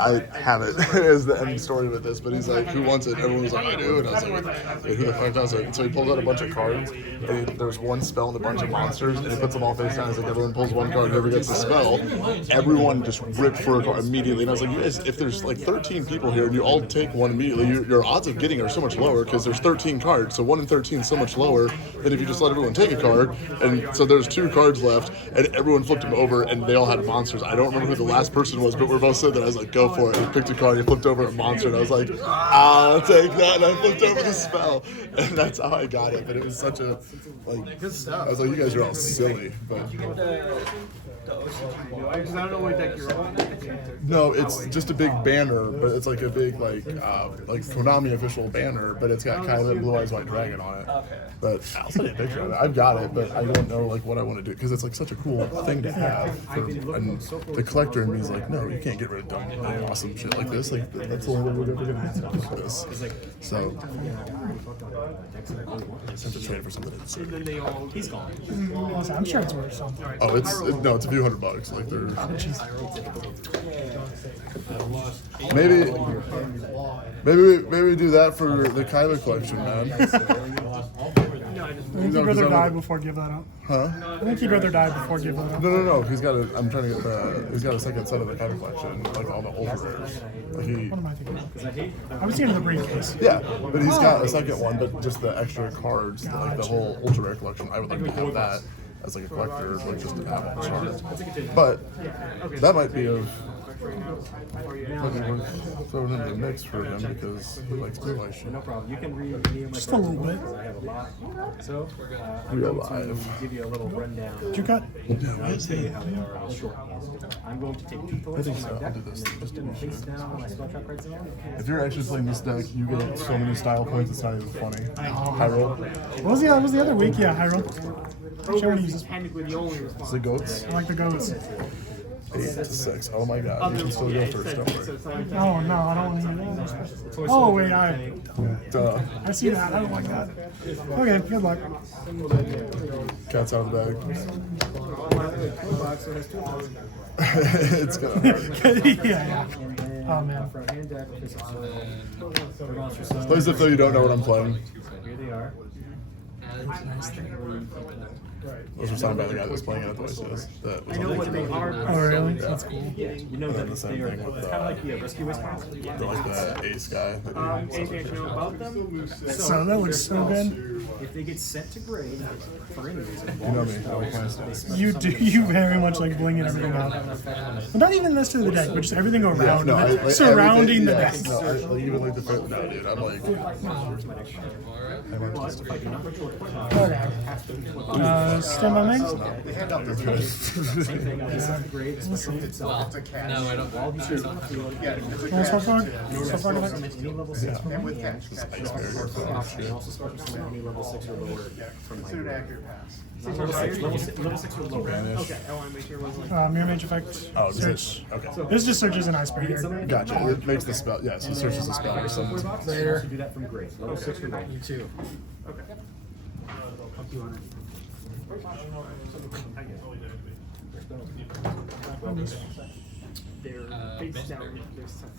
I have it as the end story with this, but he's like, who wants it? Everyone was like, I do. And I was like, hey, who the fuck does it? And so he pulls out a bunch of cards, and there's one spell and a bunch of monsters, and he puts them all face down. He's like, everyone pulls one card, whoever gets the spell. Everyone just ripped for a card immediately. And I was like, you guys, if there's like 13 people here and you all take one immediately, your odds of getting it are so much lower because there's 13 cards. So 1 in 13 is so much lower than if you just let everyone take a card. And so there's 2 cards left, and everyone flipped them over, and they all had monsters. I don't remember who the last person was, but we're both sitting there. I was like, go for it. He picked a card, he flipped over a monster, and I was like, I'll take that. And I flipped over the spell, and that's how I got it. But it was such a, like, I was like, you guys are all silly. But Because I don't know what deck you're on. no, it's just a big banner, but it's like a big, like Konami official banner, but it's got kind of a Blue Eyes White Dragon on it. But I'll send you a picture of it. I've got it, but I don't know like what I want to do because it's like such a cool thing to have. And the collector in me is like, no, you can't get rid of dumb, awesome shit like this. Like that's the only way we're ever gonna get like this. So I sent a trade for something insane. He's gone. I'm sure it's worth something. Oh, it's a few $100. Like there's maybe we do that for the Kyla collection, man. I think he'd rather die before give that up. Huh? I think he'd rather die before give that up. No. He's got I'm trying to get he's got a second set of the Kyla collection, like all the older rares. Like What am I thinking of? I was seeing the briefcase. yeah, but he's got a second one, but just the extra cards, like the whole ultra rare collection. I would like to have that as like a collector, like just to have all the cards. But that might be worth throwing into the mix for him because he likes blue eye shit. No problem. You can read any of my Just a little bit. I have a lot. So Real I'm going to live. give you a little rundown. Did you cut? I'll tell you how they are short. I'm going to take 2 points think from so. my I'll deck do this and then just to put them be face sure. down. My spell trap cards in. If you're actually playing this deck, you get so many style points. It's not even funny. High roll. What was the other week? Yeah, Hyrule. Sure, when he uses. Technically the only response. The goats. I like the goats. 8 to 6. Oh my god, you can still go first. Don't worry. Oh no, I don't want to do that. Oh wait, Duh. I see that. I don't like that. Okay, good luck. Cat's out of the bag. It's gonna hurt. yeah. Oh man. Play as if though you don't know what I'm playing. Here they are. Those were signed by the guy that was playing it at the Oasis. That was I know on what the they are. Oh really? That's cool. You know And then that the same they are. thing with It's kind of like the rescue response. like the ace guy. That Anything you know about them? So that looks so good. If they get sent to grade for any reason, you know me. I like my stuff. You do. You very much like blinging everything out. But not even this to the deck, but just everything around No, it, like surrounding the deck. everything- No, like even like the fit. No, dude. I'm like. I'm artistic. Okay. Stand by me. So far? So far, do I? any level 6 from any also special summon any level 6 or lower from my grade. Level 6 or lower. Okay, I want to make sure it wasn't like. Mirror Mage effect. Oh, does Search. it? Okay. This just searches an ice barrier. Gotcha. It makes the spell. Yes, he searches the spell or something. You also do that from grade. Level 6 or lower. You too. They're face down. There's stuff.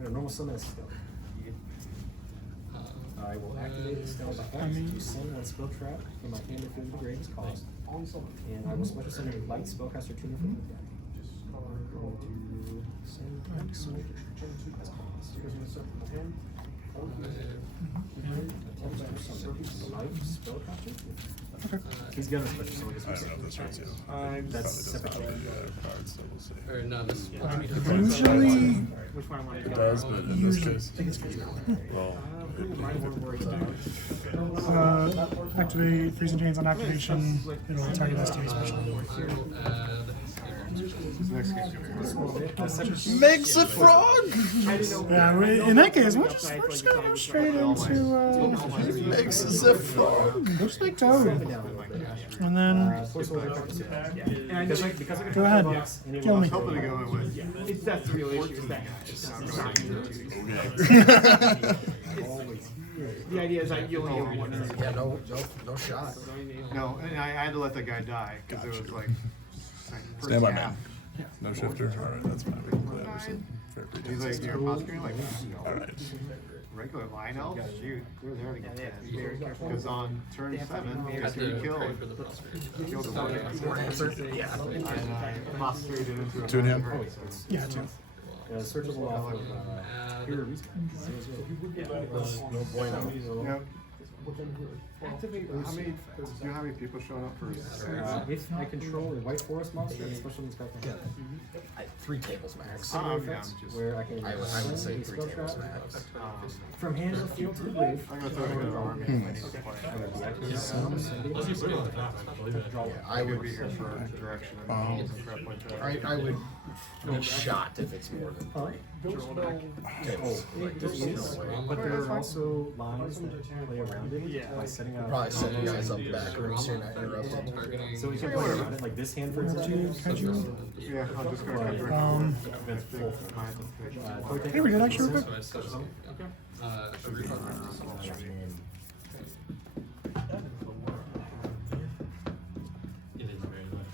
Normal summon a spell. I will activate the spell's effect to send one spell trap from my hand if the grade is cost. And I will special summon a light spellcaster tuner from the deck. I'm going to send light soldier as cost. Light spellcaster? He's gonna special summon this I don't know if this hurts you. That's separate. Cards, so we'll see. Or no, this Usually, Which one I want to It go? does, but in this case, well, activate freezing chains on activation. It'll target STA special. makes a frog. Yeah, in that case, we're just gonna go straight into Makes a frog. looks like Toad. And then And I know, like, because I go ahead, kill me. it's that's the real issue. Is that it's not the idea is that you only get one. Yeah, no shot. No, and I had to let that guy die because it was like. Stand by man. No shifter. All right, that's fine. We can play Everson. Fair He's pretense like, system. you're posture like Alright. regular line elves, shoot, they're there to get 10. Because on turn 7, guess who you killed? Killed the warrior. Yeah. And I prostrated into a Two in hand? Yeah, two. Searchable off of hero respawn. Yep. Activate. How many? Do you know how many people showing up for? If I control a white forest monster, it's special in Skype. 3 tables max. I'm just. Where I can I would send say a 3 spell tables trap max. from hand or field to the grave. I'm gonna throw together an army. I would Be here for direction and crap like that. I would be shot if it's more than 3 tables. Like, there's no way. But there are also lines that play around it by setting up. Probably set you guys up back room so you're not interrupted. So we can play around it, like this hand for example. Yeah, I'm just gonna cut That's full. Hey, we did actually real quick.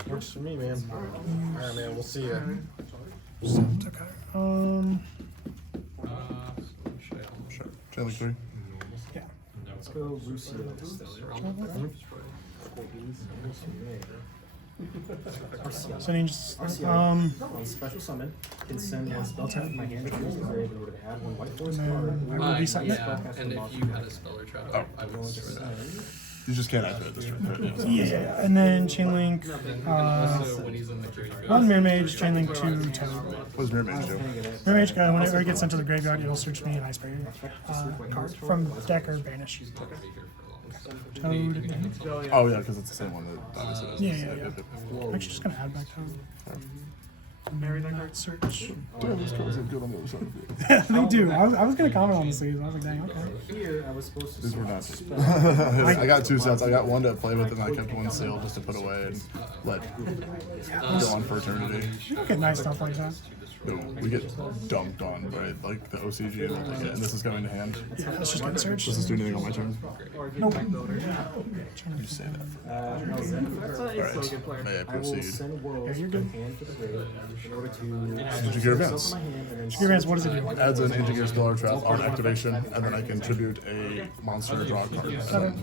Works for me, man. Alright, man, we'll see ya. Okay. Sure. Chain link 3. Yeah. Let's go Lucio. So you just On special summon, can send one spell tap from my hand to the grave in order to add one white forest card. I will be something. And if you had a spell or trap, I would destroy that. You just can't activate this turn. Yeah, and then chain link. Also, when he's in the graveyard, One mirror mage, chain link 2 Toad. What does Mirror Mage do? Mirror mage guy, whenever it gets sent to the graveyard, it'll search me an icebreaker card from deck or banish. Toad. Oh yeah, because it's the same one that obviously does. Yeah. I'm actually just gonna add back Toad. Marry that card. Search. Damn, these cards are good on the other side of it. They do. I was gonna comment on the sleeves. I was like, dang, okay. Here, I was supposed to. These were not. I got 2 sets. I got one to play with, and I kept one sealed just to put away and let go on for eternity. You don't get nice stuff like that. No, we get dumped on by like the OCG and all and this is going to hand. Yeah, let's just get searched. Does this do anything on my turn? Nope. You say that. It's still a good player. May I I will proceed? send Worlds you're from good. hand to the grave in order to. Did you get events? My hand and then Your advance, what does it do? Adds an engineer spell or trap on activation, and then I can tribute a monster to draw a card. And then,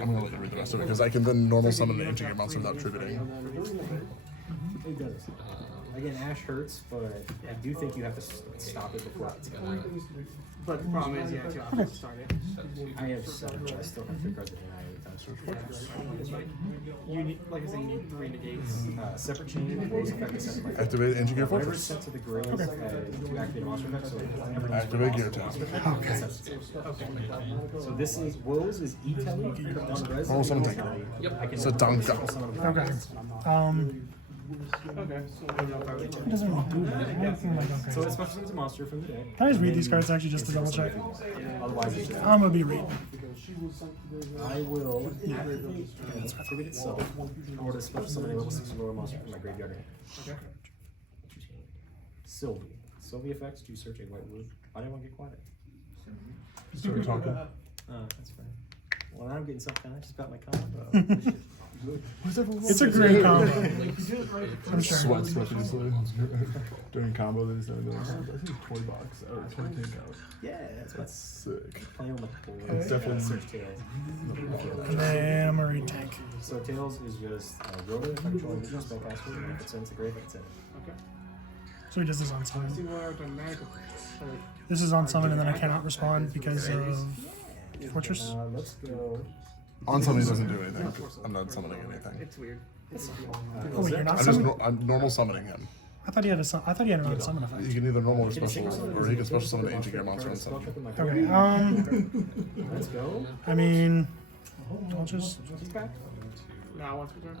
I'm going to read the rest of it because I can then normal summon the engineer monster without tributing. It does. Again, Ash hurts, but I do think you have to stop it before it's going. But the problem is, you have 2 options to start it. I have 7, but I still have 3 cards that deny It's like, you need, like I said, you need 3 negates. separate chain, rules effect is sent to my Activate engineer whenever it's fortress. sent to the grave to activate a monster effect, so whenever Activate gear tap. Okay. So this is Woes is E-Telly, non-res. Roll summon tank. So Danka. Okay. Okay. It doesn't really do that. I don't think like, So okay. it special summons a monster from the deck. Can I just read these cards actually just to double check? Otherwise, it's I'm gonna be reading. I will activate itself in order to special summon a level 6 or lower monster from my graveyard. Okay. Sylvie. Sylvie effects to search a white wood. Why do I want to get quiet? Start talking. That's fine. Well, now I'm getting something. I just got my combo. It's a great combo. I'm sure. Sweats profusely. During combo, they just have I think $20 or 20 tank out. Yeah, that's Sick. playing with the It's definitely- search tails. And then I'm gonna read tank. So tails is just rotor if I control a visual spellcaster, and if it sends a grave, it's in. Okay. So he does this on summon. See what I've done magical. This is on summon and then I cannot respond because of Fortress. Let's go. On summon doesn't do anything. I'm not summoning anything. It's weird. Oh wait, you're not I'm just summoning? I'm normal summoning him. I thought he had a I thought he had another summon He effect. can either normal or special, or he can special summon the engineer monster on summon. Okay, Let's go. I mean, I'll just, He's back. Now once per turn.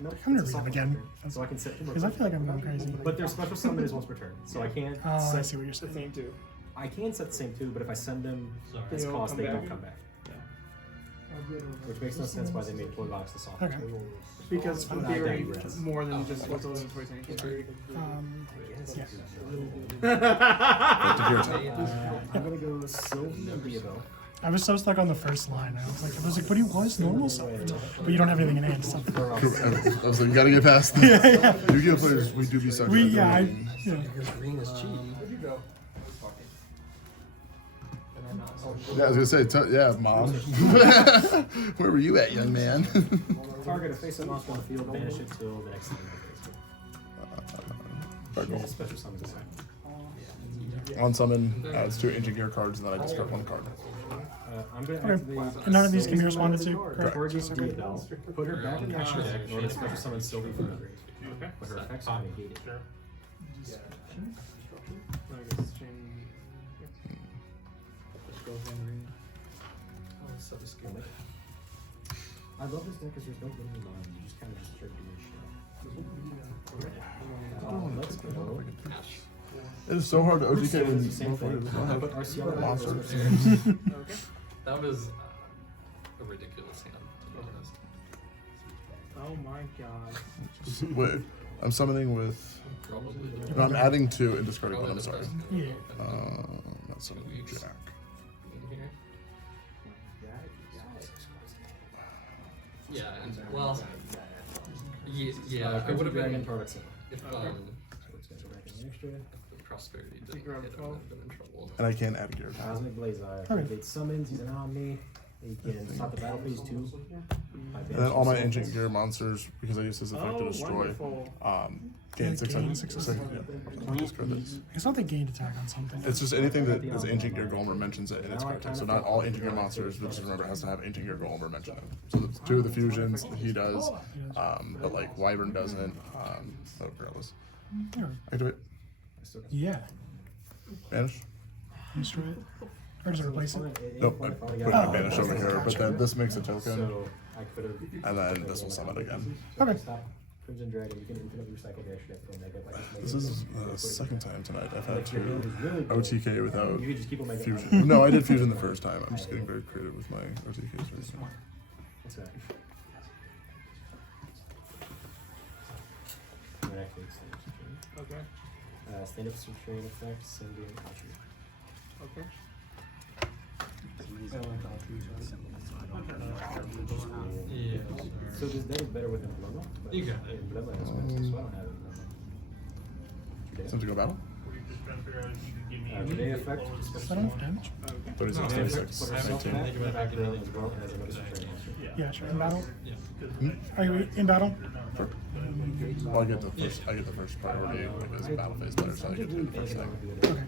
Nope. I'm gonna it's a read him soft again. So I can set him. Because I feel like I'm going crazy. But their special summon is once per turn, so I can't. Oh, I set, see what you're The saying. same 2. I can set the same 2, but if I send them this They don't cost, come they back? don't come back. Which makes no sense why they made toy box the soft. Okay. Because in theory, more than just what's over the toy tank. Yeah. Back to gear tap. I'm gonna go Sylvie and Leobo. I was so stuck on the first line. I was like, but he was normal soft. But you don't have anything in hand. So. I was like, you gotta get past that. Yu-Gi-Oh players, we do be such. Yeah. Because green is cheap. Yeah, I was gonna say, yeah, mom. Where were you at, young man? Target a face-up monster on the field, banish it till the next time. Yeah, special summon this time. On summon, adds 2 ancient gear cards, and then I discard 1 card. I'm going to Okay. activate. And none of these can be responded to. Correct. Corrigi's Bell. Put her back in the extra deck in order to special summon Sylvie from the grave. Okay. But her effects are negated. I love this deck because there's no winning line. You just kind of just start doing shit. Let's go. It is so hard to OTK when Same thing. monster. Monster. That was a ridiculous hand, to be honest. Oh my god. Wait, I'm summoning with. Probably. No, I'm adding 2 and discarding 1. I'm sorry. Yeah. Not summoning Jack. In here. Yeah, and well, yeah, I would have been products. if Extra. prosperity didn't hit, I would have been in trouble. And I can add a gear. Cosmic Blazar. Okay. Activate summons. He's an omni. He can stop the battle phase 2. And then all my ancient gear monsters, because I use this effect to destroy, wonderful. gain Yeah, 6 gain 6 6 I'll discard this. It's not the gained attack on something. It's just anything that is ancient gear Golem mentions it in its card text. So not all ancient gear monsters, but just remember it has to have ancient gear Golem mention it. So the 2 of the fusions he does, but like Wyvern doesn't. But regardless, Yeah. activate, Yeah. banish. Destroy it. Or does it replace it? Nope, I put my banish over here, but then this makes a token, So I could have. and then this will summon again. Okay. Stop Crimson Dragon. You can infinitely recycle the extra deck for Omega. By just making This it is so the second time tonight I've had It to was really good. OTK without You could just keep Omega. fusion. No, I did fusion the first time. I'm just getting very creative with my OTKs right now. What's that? I'm gonna activate Stand Up Subtrain. Okay. Stand Up Subtrain effect, sending Ultra. Okay. Yeah. So this deck is better with Emblema? But You got it. Emblema has Spectre, so I don't have Emblema. Time to go battle? Today effect, Is that special enough damage? 36, 36, Put herself 19. back in the background as well as another Subtrain monster. Yeah, sure. In battle? Hmm? Are you in battle? Sure. Well, I get the first priority because battle phase better, so I get to do the first thing. Okay.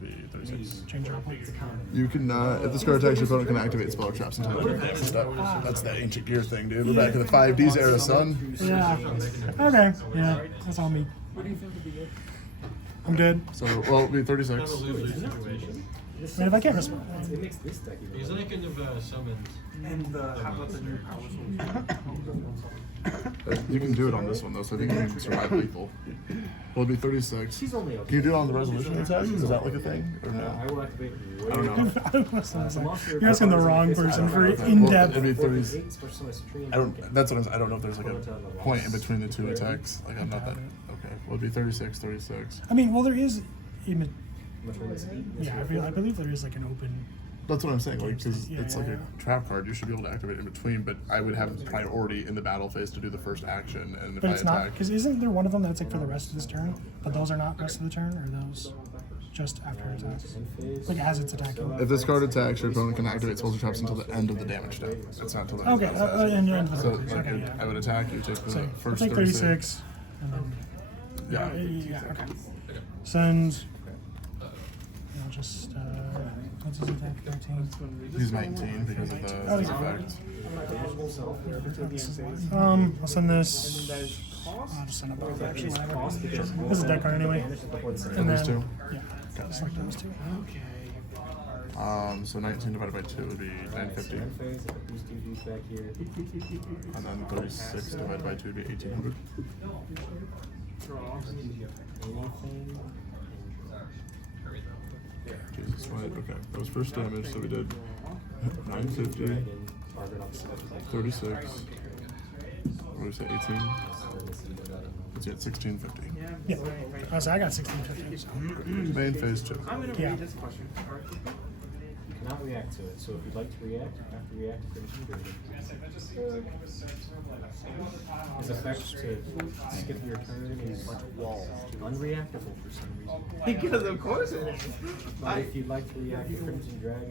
Be 36. Change your opponent. You can, if this card attacks, your opponent can activate spell or traps until the end of the damage step. That's the ancient gear thing, dude. We're back in the 5Ds era, son. Yeah. Okay. Yeah. That's all me. I'm good. So, well, it'll be 36. I mean, if I can't respond. It makes this deck even He's better. like kind of summoned. And how about the new power You can do it on this one, though, so I think you can survive lethal. Well, it'll be 36. She's only okay. Can you do it on the resolution attack? Is that like a thing? Or I no? will activate. I don't know. You're asking the wrong person for Well, in-depth. it'd be 30. 8 special summon Subtrain. I don't. That's what I don't know if there's like a point in between the 2 attacks. Like I'm not that. Okay. Well, it'd be 36, 36. I mean, well, there is. Much more less 8. Yeah, I believe there is like an open. That's what I'm saying. Like, because Yeah, it's yeah, like yeah. a trap card, you should be able to activate in between. But I would have priority in the battle phase to do the first action, and if But I it's not attack, because isn't there one of them that's like for the rest of this turn? But those are not rest of the turn, or those just after it attacks? Like as it's attacking. if this card attacks, your opponent can activate spells or traps until the end of the damage step. It's not till the end. Okay, of the phase. and So okay, like, yeah. I would attack you, take the So I'll first take 36, and then Yeah. yeah, okay. Send. I'll just what's his attack? 13. He's 19 because of the Oh, this yeah. effect. I'll send this. I'll just send it both actually. Whatever. This is a deck card anyway. And these two. Yeah. Just like those two. So 19 divided by 2 would be 950. And then 36 divided by 2 would be 1800. Jesus, what? Okay, that was first damage, so we did 950, 36. What did we say, 18? Let's get 1650. Yeah. So I got 1650. So. Main phase 2. I'm gonna Yeah. read this question. cannot react to it. So if you'd like to react, you have to react to Crimson Dragon. His effect to skip your turn is unreactable for some reason. Because of course it is. But if you'd like to react to Crimson Dragon,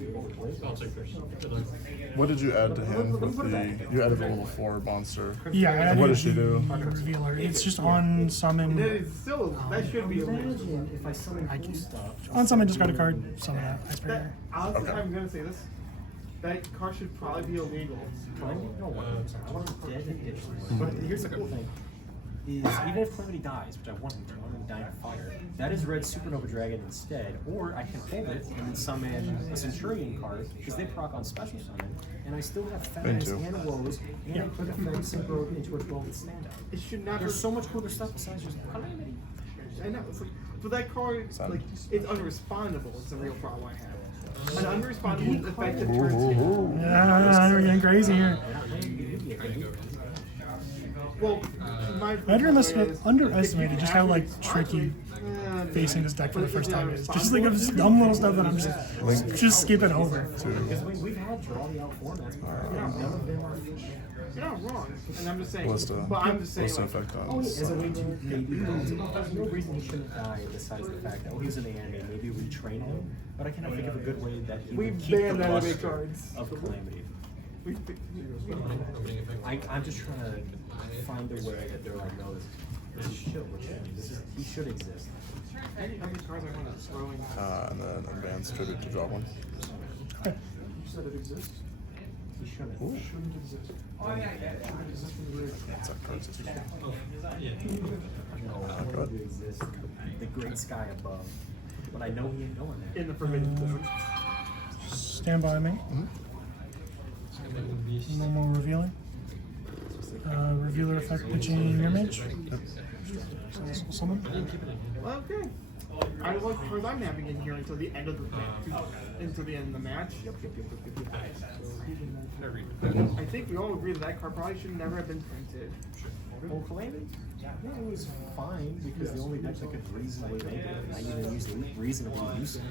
you can play I'll take this. Good luck. What did you add to him with the? You added the level 4 monster. Yeah, I added What does she do? the Revealer. It's just on summon. That is still, that should be illegal. Imagine if I summon cool stuff. On summon, discard a card. Summon that Ice That, Barrier. honestly, I'm gonna say this. That card should probably be illegal. No, I want him dead and ditch somewhere. But here's the cool thing. Is even if Calamity dies, which I want him to, I want him to die in fire, that is red Supernova Dragon instead, or I can hold it and then summon a Centurion card, because they proc on special summon, and I still have Fast too. and Woes, and I put a Fairy Synchro into a 12-hit standout. It should not. There's so much cooler stuff besides just Calamity. I know. It's like, but that card, like, it's unrespondable. It's the real problem I have. An unrespondable effective turn two. Yeah, we're getting crazy here. Well, my I underestimated just how like tricky facing this deck for the first time is. Just like of dumb little stuff that I'm just skipping over. Because we've had draw the out formats before, and none of them are You're not wrong, and I'm just saying. Ballista. But I'm just saying. Ballista Like, effect Oh, on. as a way to maybe there's no reason he shouldn't die besides the fact that he's an anime, maybe retrain him. But I cannot think of a good way that he We would keep the banned anime luster cards. of Calamity. we, I'm just trying to find a way that they're like, no, this is shit. He should exist. any other cards I want to throw in? And then advanced tribute to draw one. Okay. You said it exists. He shouldn't. Shouldn't exist. That's a card system. No, I want him to exist. The great sky above. But I know he ain't going there. In the Forbidden Zone. Stand by me. No more revealing. Revealer effect pitching your mage. Summon. Okay. I like cards I'm having in here until the end of the until the end of the match. I think we all agree that that card probably should never have been printed. Well, Calamity? Yeah, it was fine because the only deck that could reasonably make it, I even use reasonably use it,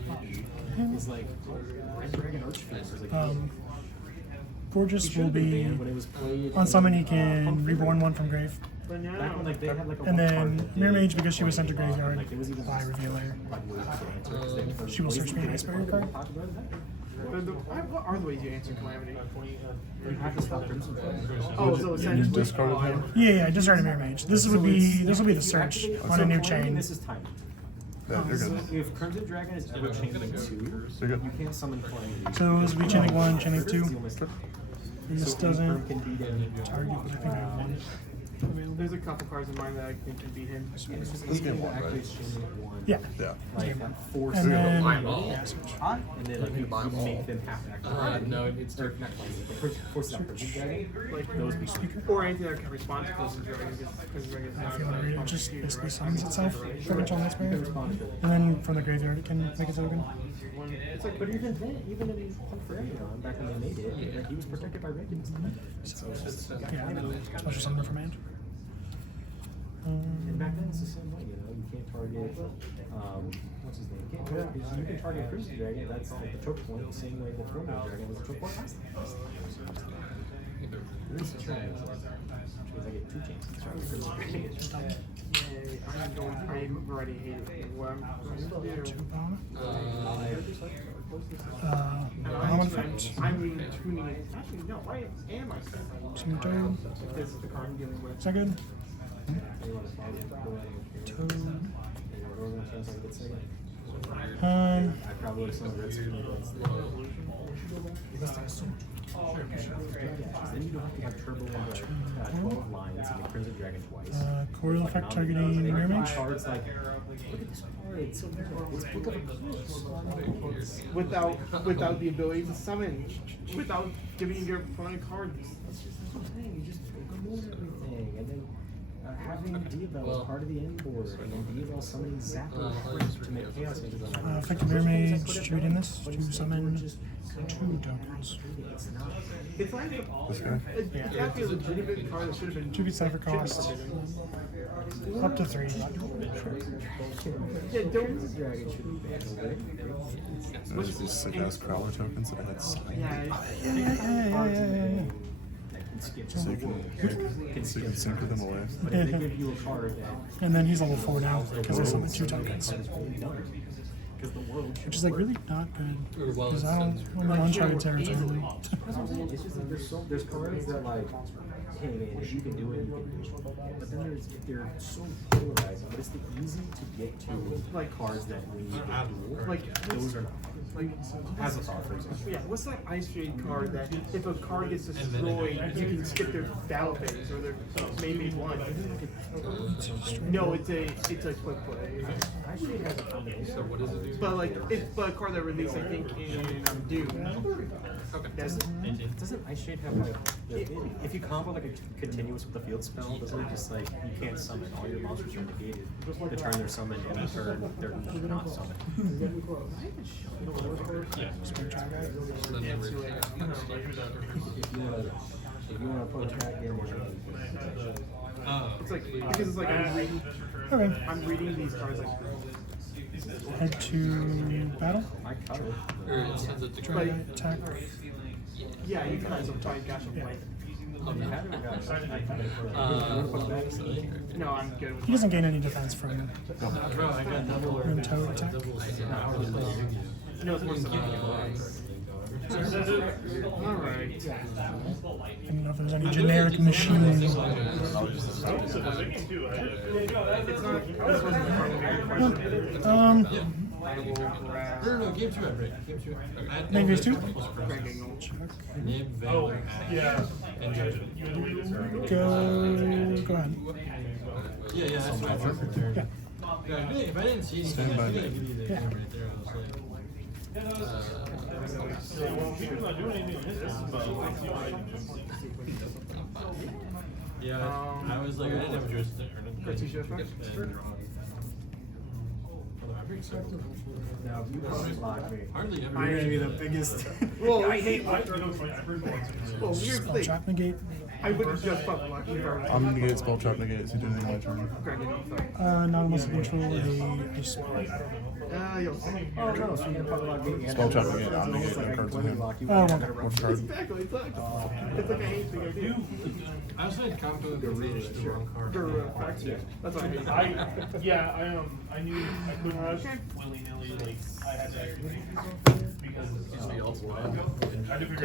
is like Red Dragon Archfiend. Was like, Gorgeous he will should've been be banned when it was played on summon. He in, can Punk Fury. reborn one from grave. But now, Back when like they had like a And one then card that Mirror did Mage, because she was sent to 20 graveyard like, it was even by Revealer. like ways to answer, 'cause they were She will search me an ways Ice to Barrier card. popular than that. what are the ways you answer Calamity? You have to stop Crimson Flame. Oh, so You essentially. discarded him? Yeah, I just started Mirror Mage. This will be the search on a new chain. This is timing. Yeah, you're good. If Crimson Dragon is ever chained to 2, You're good. you can't summon Calamity. So this will be chaining 1, chaining 2. This So doesn't Infirm can beat him. target, but I think I have one. There's a couple cards in mind that I think can beat him. It's just This easy game to won, actually right? chain it 1. Yeah. Yeah. Like, force And them then to search. and then like, you make them have to act. No, it needs to. Or not Calamity, force out Crimson Dragon. Like Those be speaker. or anything that can respond to Crimson Dragon because Dragon is If not you want to read it, it a just computer, basically right? summons itself. Damage on Ice Barrier. Respond to it. And then from the graveyard, it can make a token. It's like, But even then, even in Punk Fury back when they made it, like, he was protected by ratings. Yeah, special summon from hand. And back then it's the same way, you know, you can't target, what's his name? You can target Crimson Dragon, that's like the choke point, the same way the Throne Dragon was a choke point last time. This is true. Which means I get 2 chances to target Crimson Dragon. I'm already hating what I'm going to do. Common effect. I'm even tuning it. Actually, no, why am I spending? Some toad. This is the card I'm dealing with. Is that good? I probably would have summoned Red Super instead. Then you don't have to have turbo and 12 lines and the Crimson Dragon twice. Coil effect targeting Mirror Mage. Cards like, look at this card, it's so good. It's Book of Eclipse. Without the ability to summon, without giving your opponent cards. That's just the whole thing. You just ignore everything, and then Having Diabell part of the end board, and then Diabell summoning Zapper to make chaos into the Effective Air Mage, treating this to summon 2 tokens. It's like This guy? it's actually a legitimate card that should have been 2 cipher cost. Up to 3. Yeah, don't. Dragon should be banned. There's these sick ass Crowler tokens that I had signed. Yeah. Yeah. So you can sync them away. But if they give you a card that And then he's level 4 now because I summoned 2 tokens. because the world Which is like really not good. Or well, Because it's I'm on uncharted territory. It's just like there's cards that like, hey man, if you can do it, you can do it. But then they're so polarizing. But it's the easy to get to like cards that when you get duel, Like those are not. like As a thought, for example. yeah, what's that ice shade card that if a card gets destroyed, you can skip their battle phase or their maybe one. No, it's a quick play. Actually, it has a combination. So what does it do? But like it's a card that released I think in Doom. Okay. Doesn't Ice Shade have like, if you combo like a continuous with the field spell, doesn't it just like, you can't summon, all your monsters are negated the turn they're summoned, and the turn they're not summoned. Yeah. So then If you want to put a track in there, It's like because it's like Okay. I'm reading these cards like Head to battle. I cut it. Or it sends it to But- try. Attack. yeah, you can also try and gash them light. No, I'm good with He doesn't gain any defense from Bro, I got double or room toe attack. No, it's more Alright. I don't know if there's any generic machine. It's not this wasn't the card we I will grab No, game 2 I break. Game 2. Make these 2? Nib, Valor, Yeah. and Judgment. Go ahead. Yeah, that's my perfect turn. Yeah. Yeah, if I didn't see anything, Stand by I feel me. like you need that right there. I was like, Well, people not doing anything with this, but let's see what I can do. yeah, I was like, I didn't have a jurisdiction. Now, if you don't block me, Hardly ever. I'm gonna be the biggest. Well, I hate light turtles like everyone's. well, weird Spell thing. trap negate. I wouldn't just fuck lucky or I'm gonna get spell trap negate, so do anything on my turn. Not unless you control a ice spell. you'll see. Oh no, so you're gonna fuck block me and Spell trap negate, I'm negate no cards in hand. Oh, What Exactly, card? it's like a hate thing I do. I was like, combo the finish the wrong card. That's what I hate. I knew I couldn't rush willy nilly. Like I had to because Usually I also had to figure out what to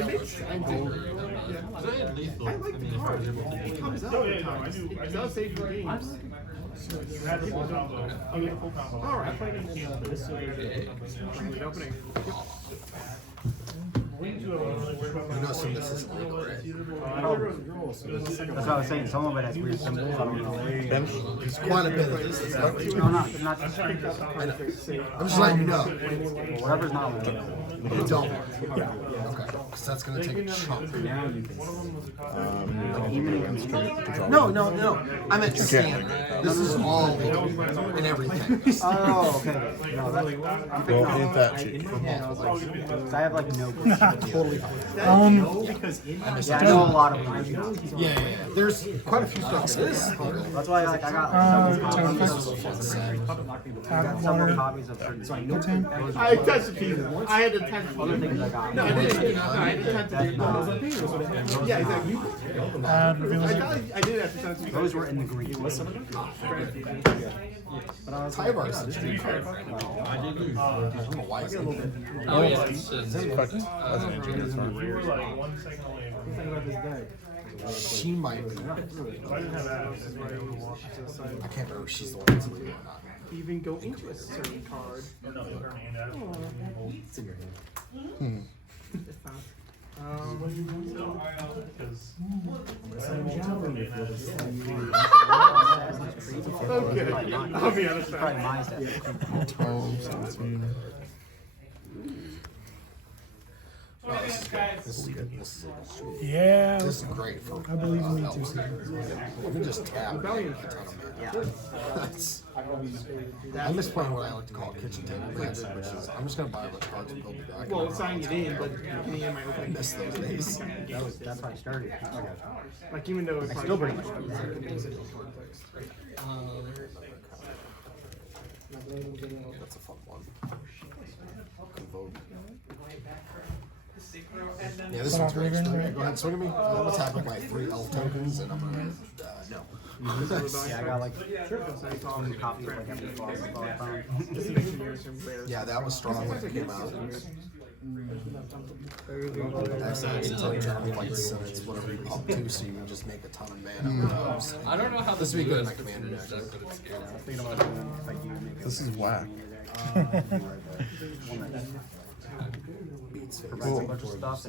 Because I had lethal. I like mean, the if I card. was able to It do comes it. out at times. It does save your games. You had the full combo. I get a full combo. Alright, opening. You know some of this is illegal, right? That's what I was saying, some of it has weird symbols, I don't know. There's quite a bit of this. It's not, No, not just, I'm just letting you know. whatever's not legal. You don't. Okay. Because that's going to take a chunk. Now you can. Even constraint. No. I meant standard. This is all legal and everything. Oh, okay. No, that's, I'm Well, thinking ain't that cheap? because I have like no. Totally fine. Yeah, I know a lot of them. Yeah. There's quite a few stuff. That's why like I got several Toad copies. effect. I got Tap several water. copies of certain things. I touched a piece. I had to touch Other things I got. No, I didn't. No, I didn't touch That's not. it. Yeah, exactly. Add reveals. I did have to touch it. Those were in the green. Tybar is such a good card. I did lose. I don't know why it's like Oh, yeah, it's Effect. That's an engine, that's fine. we were like 1 second away. she might be. I didn't have access. I can't remember if she's the one that's legal or not. Even go into a certain card. Or no, her hand out. It's in your hand. Because Okay, I'll be honest. Probably my step. 12, 17. Oh, this is good. This is good. Yeah. This is great for. I believe in you too. You can just tap. A ton of mana. That's- I miss playing what I like to call kitchen table magic, which is I'm just gonna buy a bunch of cards and build the deck. Well, signing it in, but getting in my I opening. miss those days. That's how I started. Like even though it's still pretty much That's a fun one. Convoke. Yeah, this one's great. Go ahead, swing at me. I'm gonna attack with my 3 elf tokens, and I'm gonna no. Yeah, I got like 20 copies of like every boss. Yeah, that was strong when it came out. That's until you turn like 7, whatever you pop to, so you can just make a ton of mana with those. I don't know how This this would be good in is my commander deck. but it's scary. This is whack. Well,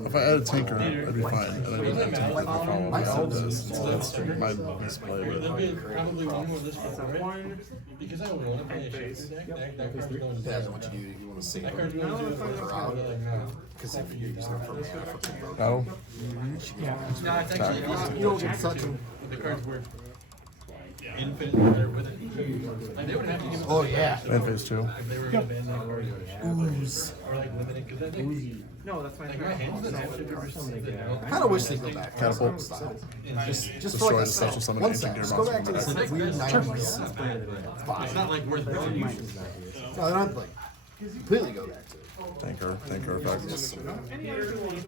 If I had a tinker, I'd be fine. And I didn't have tinker to follow me on this. So that's my misplay. But Probably one more this one, right? One. Because I would want to play a shaper deck. That card's going to Depends on what you do. You want to save That them card's going to for her out. Because if you use them for mana for convoke. no, No, it's actually You don't get such a. The cards were infinite there with it. Like they would have to give us Oh yeah. man phase 2. if they were going to ban that card. Or like limited. Because that deck, No, that's fine. like my hands doesn't have 50%. I kind of wish they go back to Catapult. style. Just Just for like Destroy a the special summon one ancient sec. gear Just go monster back to from this the deck. weird 90s. it's not like worth it. No, they don't have to like completely go back to it. Tinker effects.